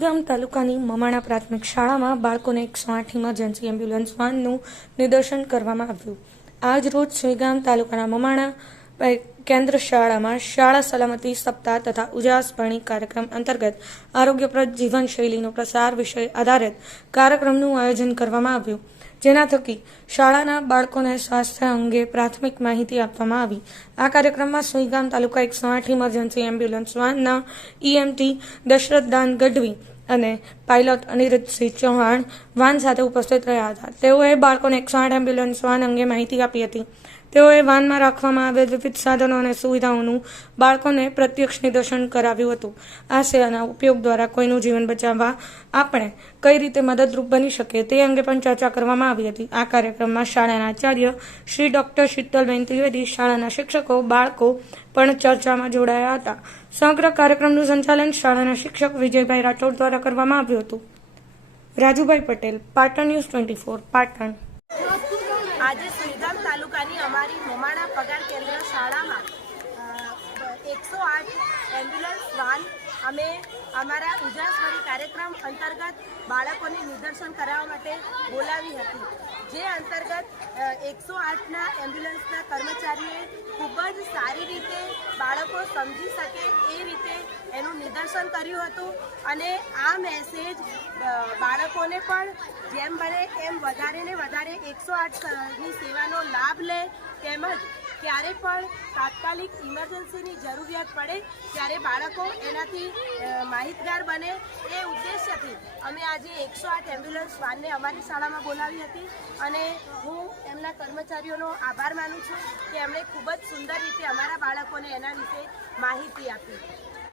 સુઈગામ તાલુકાની મમાણા પ્રાથમિક શાળામાં બાળકોને 108 ઇમરજન્સી એમ્બ્યુલન્સ વાનનું નિદર્શન કરવામાં આવ્યું। આજ રોજ સુઈગામ તાલુકાના મમાણા કેન્દ્ર શાળામાં શાળા સલામતી સપ્તાહ તથા ઉજાસપણી કાર્યક્રમ અંતર્ગત આરોગ્યપ્રદ જીવનશૈલીનો પ્રસાર વિષય આધારિત કાર્યક્રમનું આયોજન કરવામાં આવ્યું, જેના થકી શાળાના બાળકોને સ્વાસ્થ્ય અંગે પ્રાથમિક માહિતી આપવામાં આવી। આ કાર્યક્રમમાં સુઈગામ તાલુકા 108 emergency ambulance વાનના EMT Dashrathdan Gadhvi અને પાયલોટ અનિરુદ્ધસિંહ ચૌહાણ વાન સાથે ઉપસ્થિત રહ્યા હતા। તેઓએ બાળકોને 108 એમ્બ્યુલન્સ વાન અંગે માહિતી આપી હતી। તેઓએ વાનમાં રાખવામાં આવેલ વિવિધ સાધનો અને સુવિધાઓનું બાળકોને પ્રત્યક્ષ નિદર્શન કરાવ્યું હતું। આ સેવાના ઉપયોગ દ્વારા કોઈનું જીવન બચાવવા આપણે કઈ રીતે મદદરૂપ બની શકે તે અંગે પણ ચર્ચા કરવામાં આવી હતી। આ કાર્યક્રમમાં શાળાના આચાર્ય શ્રી ડોક્ટર શીતલબેન ત્રિવેદી, શાળાના શિક્ષકો, બાળકો પણ ચર્ચામાં જોડાયા હતા। સમગ્ર કાર્યક્રમનું સંચાલન શાળાના શિક્ષક વિજયભાઈ રાઠોડ દ્વારા કરવામાં આવ્યું હતું। રાજુભાઈ પટેલ, પાટણ ન્યૂઝ 24, પાટણ। આજે સુઈગામ તાલુકાની અમારી મમાણા પગાર કેન્દ્ર શાળામાં 108 એમ્બ્યુલન્સ વાન અમે અમારા ઉજાસવાડી કાર્યક્રમ અંતર્ગત બાળકોને નિદર્શન કરાવવા માટે બોલાવી હતી। જે અંતર્ગત 108ના એમ્બ્યુલન્સના કર્મચારીઓએ ખૂબ જ સારી રીતે બાળકો સમજી શકે એ રીતે એનું નિદર્શન કર્યું હતું અને આ મેસેજ બાળકોને પણ જેમ બને એમ વધારે ને વધારે 108ની સેવાનો લાભ લે, તેમજ ક્યારે પણ તાત્કાલિક ઇમરજન્સીની જરૂરિયાત પડે ત્યારે બાળકો એનાથી માહિતગાર બને એ ઉદ્દેશ્યથી અમે આજે 108 એમ્બ્યુલન્સ વાનને અમારી શાળામાં બોલાવી હતી અને હું એમના કર્મચારીઓનો આભાર માનું છું કે એમણે ખૂબ જ સુંદર રીતે અમારા બાળકોને એના વિશે માહિતી આપી।